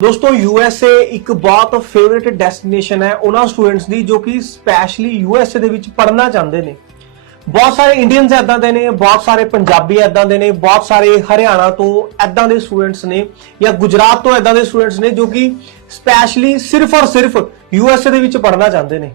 दोस्तों यूएसए एक बहुत फेवरेट डेस्टिनेशन है उन्होंने स्टूडेंट्स दी जो कि स्पैशली यूएसए दे विच पढ़ना चाहते हैं। बहुत सारे इंडियंस इदां दे ने, बहुत सारे पंजाबी इदां दे ने, बहुत सारे हरियाणा तो इदां दे स्टूडेंट्स ने या गुजरात तो इदां दे स्टूडेंट्स ने जो कि स्पैशली सिर्फ और सिर्फ यूएसए दे विच पढ़ना चाहते हैं।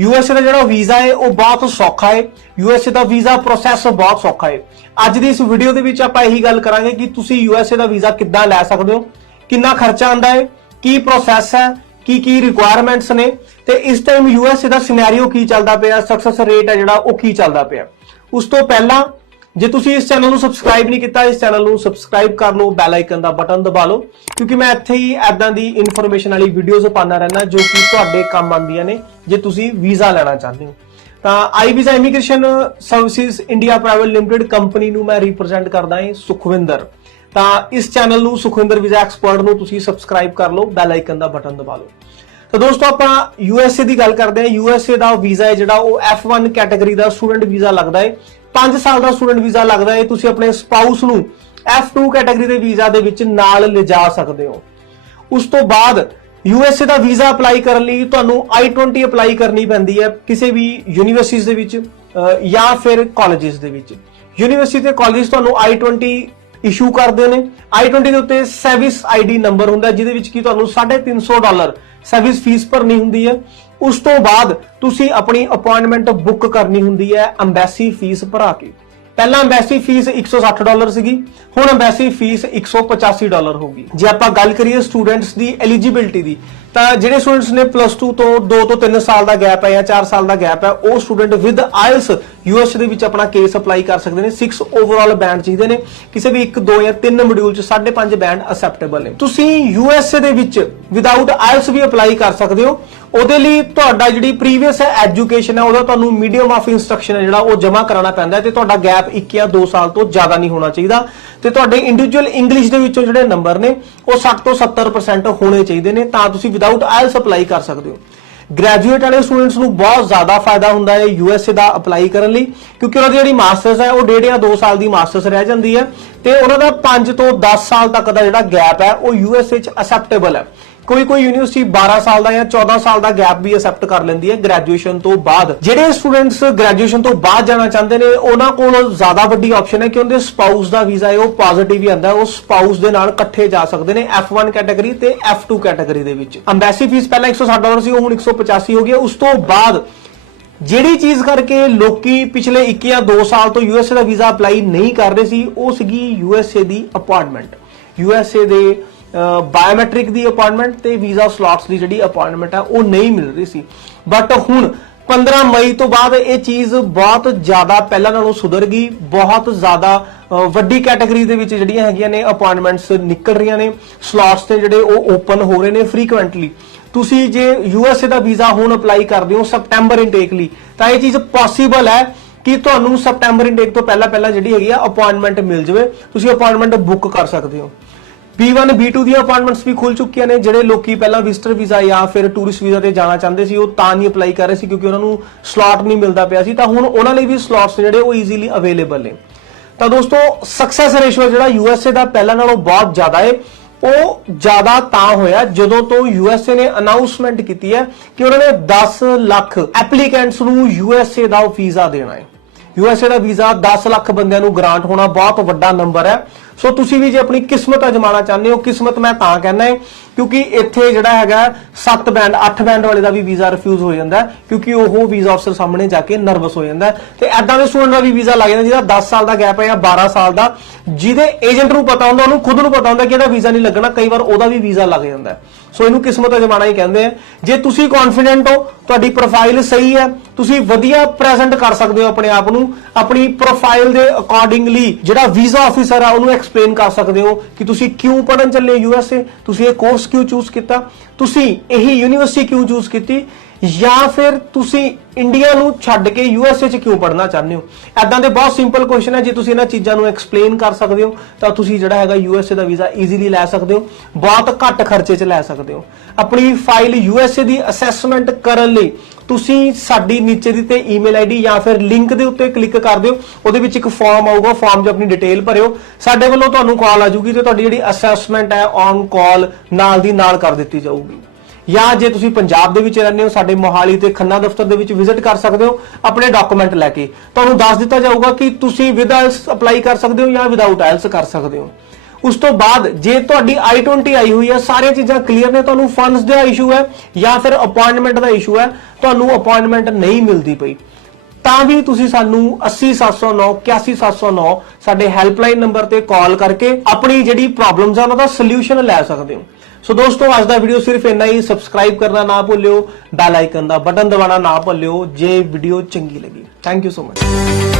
यूएसए का जिहड़ा वीजा है वो बहुत सौखा है। यूएसए का वीजा प्रोसैस बहुत सौखा है। अज दी इस वीडियो दे विच आपां यही गल करांगे कि तुसीं यूएसए का वीजा किद्दां लै सकदे हो, कितना खर्चा आंदा है, की प्रोसैस है, की रिक्वायरमेंट्स ने, ते इस टाइम यूएसए का सिनेरियो की चलदा पिया, सक्सेस रेट है जिहड़ा वो की चलदा पिया। उस तो पहला जे तुसीं इस चैनल नूं सबसक्राइब नहीं किया, इस चैनल नूं सबसक्राइब कर लो, बैल आइकन का बटन दबा लो, क्योंकि मैं इत्थे ही इदां दी इन्फॉर्मेशन वाली वीडियोज़ पाना रहना जो कि तुहाडे काम आंदियां ने जे तुसीं वीजा लेना चाहते हो। तां I visa immigration services India private limited company नूं मैं रिप्रजेंट करदा हां सुखविंदर। ਤਾਂ इस चैनल ਨੂੰ ਸੁਖਵਿੰਦਰ ਵੀਜ਼ਾ ਐਕਸਪਰਟ ਨੂੰ ਤੁਸੀਂ ਸਬਸਕ੍ਰਾਈਬ ਕਰ ਲਓ, ਬੈਲ ਆਈਕਨ ਦਾ ਬਟਨ ਦਬਾ ਲਓ। ਤਾਂ ਦੋਸਤੋ ਆਪਾਂ ਯੂਐਸਏ ਦੀ ਗੱਲ ਕਰਦੇ ਹਾਂ। ਯੂਐਸਏ ਦਾ ਵੀਜ਼ਾ ਹੈ ਜਿਹੜਾ ਉਹ F1 ਕੈਟਾਗਰੀ ਦਾ ਸਟੂਡੈਂਟ ਵੀਜ਼ਾ ਲੱਗਦਾ ਹੈ। 5 ਸਾਲ ਦਾ ਸਟੂਡੈਂਟ ਵੀਜ਼ਾ ਲੱਗਦਾ ਹੈ। ਤੁਸੀਂ ਆਪਣੇ ਸਪਾਊਸ ਨੂੰ F2 ਕੈਟਾਗਰੀ ਦੇ ਵੀਜ਼ਾ ਦੇ ਵਿੱਚ ਨਾਲ ਲਿਜਾ ਸਕਦੇ ਹੋ। ਉਸ ਤੋਂ ਬਾਅਦ ਯੂਐਸਏ ਦਾ ਵੀਜ਼ਾ ਅਪਲਾਈ ਕਰਨ ਲਈ ਤੁਹਾਨੂੰ I-20 ਅਪਲਾਈ ਕਰਨੀ ਪੈਂਦੀ ਹੈ ਕਿਸੇ ਵੀ ਯੂਨੀਵਰਸਿਟੀਜ਼ ਦੇ ਵਿੱਚ ਜਾਂ ਫਿਰ ਕਾਲਜਿਸ ਦੇ ਵਿੱਚ। ਯੂਨੀਵਰਸਿਟੀ ਤੇ ਕਾਲਜ ਤੁਹਾਨੂੰ I-20 इशू करते हैं। I-20 के उत्ते सर्विस ID नंबर होंदा जिहदे विच कि तुहानूं $350 सर्विस फीस भरनी हुंदी है। उस तो बाद तुसीं अपनी अपॉइंटमेंट बुक करनी हुंदी है अंबैसी फीस भरा के। पहला अंबैसी फीस $160 सीगी, हुण अंबैसी फीस $185 होगी। जे आपां गल करिए स्टूडेंट्स दी एलिजिबिलिटी दी ਤਾਂ ਜਿਹੜੇ ਸਟੂਡੈਂਟਸ ਨੇ +2 ਤੋਂ 2 ਤੋਂ 3 ਸਾਲ ਦਾ ਗੈਪ ਹੈ ਜਾਂ 4 ਸਾਲ ਦਾ ਗੈਪ ਹੈ ਉਹ ਸਟੂਡੈਂਟ ਵਿਦ ਆਇਲਸ ਯੂਐਸ ਦੇ ਵਿੱਚ ਆਪਣਾ ਕੇਸ ਅਪਲਾਈ ਕਰ ਸਕਦੇ ਨੇ। 6 ਓਵਰਆਲ ਬੈਂਡ ਚਾਹੀਦੇ ਨੇ, ਕਿਸੇ ਵੀ 1 2 ਜਾਂ 3 ਮੋਡਿਊਲ ਚ 5.5 ਬੈਂਡ ਅਸੈਪਟੇਬਲ ਨੇ। ਤੁਸੀਂ ਯੂਐਸਏ ਦੇ ਵਿੱਚ ਵਿਦਆਊਟ ਆਇਲਸ ਵੀ ਅਪਲਾਈ ਕਰ ਸਕਦੇ ਹੋ। ਉਹਦੇ ਲਈ ਤੁਹਾਡਾ ਜਿਹੜੀ ਪ੍ਰੀਵੀਅਸ ਐਜੂਕੇਸ਼ਨ ਹੈ ਉਹਦਾ ਤੁਹਾਨੂੰ ਮੀਡੀਅਮ ਆਫ ਇੰਸਟਰਕਸ਼ਨ ਹੈ ਜਿਹੜਾ ਉਹ ਜਮ੍ਹਾਂ ਕਰਾਉਣਾ ਪੈਂਦਾ ਤੇ ਤੁਹਾਡਾ ਗੈਪ 1 ਜਾਂ 2 ਸਾਲ ਤੋਂ ਜ਼ਿਆਦਾ ਨਹੀਂ ਹੋਣਾ ਚਾਹੀਦਾ ਤੇ ਤੁਹਾਡੇ ਇੰਡੀਵਿਜੂਅਲ ਇੰਗਲਿਸ਼ ਦੇ ਵਿੱਚੋਂ ਜਿਹੜੇ ਨੰਬਰ ਨੇ ਉਹ 60 ਤੋਂ 70% ਹੋਣੇ ਚਾਹੀਦੇ ਨੇ ਤਾਂ ਤੁਸੀਂ ਵਿਦਆਊਟ ਆਇਲਸ ਅਪਲਾਈ ਕਰ ਸਕਦੇ ਹੋ। ਗ੍ਰੈਜੂਏਟ ਵਾਲੇ ਸਟੂਡੈਂਟਸ ਨੂੰ ਬਹੁਤ ਜ਼ਿਆਦਾ ਫਾਇਦਾ ਹੁੰਦਾ ਹੈ ਯੂਐਸਏ ਦਾ ਅਪਲਾਈ ਕਰਨ ਲਈ, ਕਿਉਂਕਿ ਉਹਨਾਂ ਦੀ ਜਿਹੜੀ ਮਾਸਟਰਸ ਹੈ ਉਹ 1.5 ਜਾਂ 2 ਸਾਲ ਦੀ ਮਾਸਟਰਸ ਰਹਿ ਜਾਂਦੀ ਹੈ ਤੇ ਉਹਨਾਂ ਦਾ 5 ਤੋਂ 10 ਸਾਲ ਤੱਕ ਦਾ ਜਿਹੜਾ ਗੈਪ ਹੈ ਉਹ ਯੂਐਸਏ 'ਚ ਅਸੈਪਟੇਬਲ ਹੈ। ਕੋਈ ਯੂਨੀਵਰਸਿਟੀ 12 ਸਾਲ ਦਾ ਜਾਂ 14 ਸਾਲ ਦਾ ਗੈਪ ਵੀ ਅਸੈਪਟ ਕਰ ਲੈਂਦੀ ਹੈ ਗ੍ਰੈਜੂਏਸ਼ਨ ਤੋਂ ਬਾਅਦ। ਜਿਹੜੇ ਸਟੂਡੈਂਟਸ ਗ੍ਰੈਜੂਏਸ਼ਨ ਤੋਂ ਬਾਅਦ ਜਾਣਾ ਚਾਹੁੰਦੇ ਨੇ ਉਹਨਾਂ ਕੋਲ ਜ਼ਿਆਦਾ ਵੱਡੀ ਆਪਸ਼ਨ ਹੈ ਕਿ ਉਹਦੇ ਸਪਾਊਸ ਦਾ ਵੀਜ਼ਾ ਹੈ ਉਹ ਪੋਜ਼ਿਟਿਵ ਹੀ ਆਂਦਾ, ਉਹ ਸਪਾਊਸ ਦੇ ਨਾਲ ਇਕੱਠੇ ਜਾ ਸਕਦੇ ਨੇ F1 ਕੈਟਾਗਰੀ ਤੇ F2 ਕੈਟਾਗਰੀ ਦੇ ਵਿੱਚ। ਅੰਬੈਸੀ ਫੀਸ ਪਹਿਲਾਂ $160 ਸੀ, ਉਹ ਹੁਣ 185 ਹੋ ਗਈ। ਉਸ ਤੋਂ ਬਾਅਦ ਜਿਹੜੀ ਚੀਜ਼ ਕਰਕੇ ਲੋਕੀ ਪਿਛਲੇ 1 ਜਾਂ 2 ਸਾਲ ਤੋਂ ਯੂਐਸਏ ਦਾ ਵੀਜ਼ਾ ਅਪਲਾਈ ਨਹੀਂ ਕਰ ਰਹੇ ਸੀ ਉਹ ਸੀਗੀ ਯੂਐਸਏ ਦੀ ਅਪਾਇੰਟਮੈਂਟ। ਯੂਐਸਏ ਦੇ ਬਾਇਓਮੈਟ੍ਰਿਕ ਦੀ ਅਪਾਇੰਟਮੈਂਟ ਤੇ ਵੀਜ਼ਾ ਸਲੌਟਸ ਦੀ ਜਿਹੜੀ ਅਪਾਇੰਟਮੈਂਟ ਹੈ ਉਹ ਨਹੀਂ ਮਿਲ ਰਹੀ ਸੀ। ਬਟ ਹੁਣ 15 ਮਈ ਤੋਂ ਬਾਅਦ ਇਹ ਚੀਜ਼ ਬਹੁਤ ਜ਼ਿਆਦਾ ਪਹਿਲਾਂ ਨਾਲੋਂ ਸੁਧਰ ਗਈ। ਬਹੁਤ ਜ਼ਿਆਦਾ ਵੱਡੀ ਕੈਟਾਗਰੀ ਦੇ ਵਿੱਚ ਜਿਹੜੀਆਂ ਹੈਗੀਆਂ ਨੇ ਅਪਾਇੰਟਮੈਂਟਸ ਨਿਕਲ ਰਹੀਆਂ ਨੇ, ਸਲੌਟਸ ਤੇ ਜਿਹੜੇ ਉਹ ਓਪਨ ਹੋ ਰਹੇ ਨੇ ਫ੍ਰੀਕੁਐਂਟਲੀ। ਤੁਸੀਂ ਜੇ ਯੂਐਸਏ ਦਾ ਵੀਜ਼ਾ ਹੁਣ ਅਪਲਾਈ ਕਰਦੇ ਹੋ ਸਪਟੈਂਬਰ ਇਨਟੇਕ ਲਈ ਤਾਂ ਇਹ ਚੀਜ਼ ਪੋਸੀਬਲ ਹੈ ਕਿ ਤੁਹਾਨੂੰ ਸਪਟੈਂਬਰ ਇਨਟੇਕ ਤੋਂ ਪਹਿਲਾਂ ਜਿਹੜੀ ਹੈਗੀ ਆ ਅਪਾਇੰਟਮੈਂਟ ਮਿਲ ਜਾਵੇ, ਤੁਸੀਂ ਅਪਾਇੰਟਮੈਂਟ ਬੁੱਕ ਕਰ ਸਕਦੇ ਹੋ। B1 B2 ਦੀਆਂ ਅਪਾਇੰਟਮੈਂਟਸ ਵੀ ਖੁੱਲ ਚੁੱਕੀਆਂ ਨੇ। ਜਿਹੜੇ ਲੋਕੀ ਪਹਿਲਾਂ ਵਿਜ਼ਟਰ ਵੀਜ਼ਾ ਜਾਂ ਫਿਰ ਟੂਰਿਸਟ ਵੀਜ਼ਾ ਤੇ ਜਾਣਾ ਚਾਹੁੰਦੇ ਸੀ ਉਹ ਤਾਂ ਨਹੀਂ ਅਪਲਾਈ ਕਰ ਰਹੇ ਸੀ ਕਿਉਂਕਿ ਉਹਨਾਂ ਨੂੰ ਸਲੌਟ ਨਹੀਂ ਮਿਲਦਾ ਪਿਆ ਸੀ, ਤਾਂ ਹੁਣ ਉਹਨਾਂ ਲਈ ਵੀ ਸਲੌਟਸ ਜਿਹੜੇ ਉਹ ਈਜ਼ੀਲੀ ਅਵੇਲੇਬਲ ਨੇ। ਤਾਂ ਦੋਸਤੋ ਸਕਸੈਸ ਰੇਸ਼ੋ ਜਿਹੜਾ ਯੂਐਸਏ ਦਾ ਪਹਿਲਾਂ ਨਾਲੋਂ ਬਹੁਤ ਜ਼ਿਆਦਾ ਹੈ। ਉਹ ਜ਼ਿਆਦਾ ਤਾਂ ਹੋਇਆ ਜਦੋਂ ਤੋਂ ਯੂਐਸਏ ਨੇ ਅਨਾਉਂਸਮੈਂਟ ਕੀਤੀ ਹੈ ਕਿ ਉਹਨਾਂ ਨੇ 10 ਲੱਖ ਐਪਲੀਕੈਂਟਸ ਨੂੰ ਯੂਐਸਏ ਦਾ ਵੀਜ਼ਾ ਦੇਣਾ ਹੈ। ਯੂਐਸਏ ਦਾ ਵੀਜ਼ਾ 10 ਲੱਖ ਬੰਦਿਆਂ ਨੂੰ ਗ੍ਰਾਂਟ ਹੋਣਾ ਬਹੁਤ ਵੱਡਾ ਨੰਬਰ ਹੈ। ਸੋ ਤੁਸੀਂ ਵੀ ਜੇ ਆਪਣੀ ਕਿਸਮਤ ਅਜਮਾਉਣਾ ਚਾਹੁੰਦੇ ਹੋ, ਕਿਸਮਤ ਮੈਂ ਤਾਂ ਕਹਿੰਦਾ ਹੈ ਕਿਉਂਕਿ ਇੱਥੇ ਜਿਹੜਾ ਹੈਗਾ 7 ਬੈਂਡ 8 ਬੈਂਡ ਵਾਲੇ ਦਾ ਵੀ ਵੀਜ਼ਾ ਰਿਫਿਊਜ਼ ਹੋ ਜਾਂਦਾ ਕਿਉਂਕਿ ਉਹ ਵੀਜ਼ਾ ਅਫਸਰ ਸਾਹਮਣੇ ਜਾ ਕੇ ਨਰਵਸ ਹੋ ਜਾਂਦਾ ਤੇ ਐਦਾਂ ਦੇ ਸਟੂਡੈਂਟ ਦਾ ਵੀ ਵੀਜ਼ਾ ਲੱਗ ਜਾਂਦਾ ਜਿਹਦਾ 10 ਸਾਲ ਦਾ ਗੈਪ ਹੈ ਜਾਂ 12 ਸਾਲ ਦਾ, ਜਿਹਦੇ ਏਜੰਟ ਨੂੰ ਪਤਾ ਹੁੰਦਾ ਉਹਨੂੰ ਖੁਦ ਨੂੰ ਪਤਾ ਹੁੰਦਾ ਕਿ ਇਹਦਾ ਵੀਜ਼ਾ ਨਹੀਂ ਲੱਗਣਾ, ਕਈ ਵਾਰ ਉਹਦਾ ਵੀ ਵੀਜ਼ਾ ਲੱਗ ਜਾਂਦਾ। ਸੋ ਇਹਨੂੰ ਕਿਸਮਤ ਅਜਮਾਉਣਾ ਹੀ ਕਹਿੰਦੇ ਆ। ਜੇ ਤੁਸੀਂ ਕੌਨਫੀਡੈਂਟ ਹੋ, ਤੁਹਾਡੀ ਪ੍ਰੋਫਾਈਲ ਸਹੀ ਹੈ, ਤੁਸੀਂ ਵਧੀਆ ਪ੍ਰੈਜ਼ੈਂਟ ਕਰ ਸਕਦੇ ਹੋ ਆਪਣੇ ਆਪ ਨੂੰ, ਆਪਣੀ ਪ੍ਰੋਫਾਈਲ ਦੇ ਅਕੋਰਡਿੰਗਲੀ ਜਿਹੜਾ ਵੀਜ਼ਾ ਆਫੀਸਰ ਆ ਉਹਨੂੰ ਐਕਸਪਲੇਨ ਕਰ ਸਕਦੇ ਹੋ ਕਿ ਤੁਸੀਂ ਕਿਉਂ ਪੜਨ ਚੱਲੇ ਯੂਐਸਏ, ਤੁਸੀਂ ਇਹ ਕੋਰਸ ਕਿਉਂ ਚੂਜ਼ ਕੀਤਾ, ਤੁਸੀਂ ਇਹੀ ਯੂਨੀਵਰਸਿਟੀ ਕਿਉਂ ਚੂਜ਼ ਕੀਤੀ, ਜਾਂ ਫਿਰ ਤੁਸੀਂ ਇੰਡੀਆ ਨੂੰ ਛੱਡ ਕੇ USA 'ਚ ਕਿਉਂ ਪੜ੍ਹਨਾ ਚਾਹੁੰਦੇ ਹੋ। ਐਦਾਂ ਦੇ ਬਹੁਤ ਸਿੰਪਲ ਕੁਐਸਚਨ ਹੈ, ਜੇ ਤੁਸੀਂ ਇਹਨਾਂ ਚੀਜ਼ਾਂ ਨੂੰ ਐਕਸਪਲੇਨ ਕਰ ਸਕਦੇ ਹੋ ਤਾਂ ਤੁਸੀਂ ਜਿਹੜਾ ਹੈਗਾ USA ਦਾ ਵੀਜ਼ਾ ਈਜ਼ੀਲੀ ਲੈ ਸਕਦੇ ਹੋ, ਬਹੁਤ ਘੱਟ ਖਰਚੇ 'ਚ ਲੈ ਸਕਦੇ ਹੋ। ਆਪਣੀ ਫਾਈਲ USA ਦੀ ਅਸੈਸਮੈਂਟ ਕਰਨ ਲਈ ਤੁਸੀਂ ਸਾਡੀ ਨੀਚੇ ਦਿੱਤੇ ਈਮੇਲ ਆਈਡੀ ਜਾਂ ਫਿਰ ਲਿੰਕ ਦੇ ਉੱਤੇ ਕਲਿੱਕ ਕਰ ਦਿਓ, ਉਹਦੇ ਵਿੱਚ ਇੱਕ ਫਾਰਮ ਆਊਗਾ, ਫਾਰਮ 'ਚ ਆਪਣੀ ਡਿਟੇਲ ਭਰਿਓ, ਸਾਡੇ ਵੱਲੋਂ ਤੁਹਾਨੂੰ ਕਾਲ ਆ ਜਾਊਗੀ ਤੇ ਤੁਹਾਡੀ ਜਿਹੜੀ ਅਸੈਸਮੈਂਟ ਹੈ ਔਨ ਕਾਲ ਨਾਲ ਦੀ ਨਾਲ ਕਰ ਦਿੱਤੀ ਜਾਊਗੀ। ਜਾਂ ਜੇ ਤੁਸੀਂ ਪੰਜਾਬ ਦੇ ਵਿੱਚ ਰਹਿੰਦੇ ਹੋ, ਸਾਡੇ ਮੋਹਾਲੀ ਤੇ ਖੰਨਾ ਦਫ਼ਤਰ ਦੇ ਵਿੱਚ ਵਿਜ਼ਿਟ ਕਰ ਸਕਦੇ ਹੋ ਆਪਣੇ ਡਾਕੂਮੈਂਟ ਲੈ ਕੇ। ਤੁਹਾਨੂੰ ਦੱਸ ਦਿੱਤਾ ਜਾਊਗਾ ਕਿ ਤੁਸੀਂ ਵਿਦ ਆਇਲਸ ਅਪਲਾਈ ਕਰ ਸਕਦੇ ਹੋ ਜਾਂ ਵਿਦਆਊਟ ਆਇਲਸ ਕਰ ਸਕਦੇ ਹੋ। ਉਸ ਤੋਂ ਬਾਅਦ ਜੇ ਤੁਹਾਡੀ I-20 ਆਈ ਹੋਈ ਹੈ, ਸਾਰੀਆਂ ਚੀਜ਼ਾਂ ਕਲੀਅਰ ਨੇ, ਤੁਹਾਨੂੰ ਫੰਡਸ ਦਾ ਇਸ਼ੂ ਹੈ ਜਾਂ ਫਿਰ ਅਪਾਇੰਟਮੈਂਟ ਦਾ ਇਸ਼ੂ ਹੈ, ਤੁਹਾਨੂੰ ਅਪਾਇੰਟਮੈਂਟ ਨਹੀਂ ਮਿਲਦੀ ਪਈ, ਤਾਂ ਵੀ ਤੁਸੀਂ ਸਾਨੂੰ 80709 81709 ਸਾਡੇ ਹੈਲਪਲਾਈਨ ਨੰਬਰ ਤੇ ਕਾਲ ਕਰਕੇ ਆਪਣੀ ਜਿਹੜੀ ਪ੍ਰੋਬਲਮਸ ਆ ਉਹਨਾਂ ਦਾ ਸੋਲੂਸ਼ਨ ਲੈ ਸਕਦੇ ਹੋ। ਸੋ ਦੋਸਤੋ, ਅੱਜ ਦਾ ਵੀਡੀਓ ਸਿਰਫ ਇੰਨਾ ਹੀ। ਸਬਸਕ੍ਰਾਈਬ ਕਰਨਾ ਨਾ ਭੁੱਲਿਓ, ਬੈਲ ਆਈਕਨ ਦਾ ਬਟਨ ਦਬਾਉਣਾ ਨਾ ਭੁੱਲਿਓ ਜੇ ਵੀਡੀਓ ਚੰਗੀ ਲੱਗੀ। Thank you so much.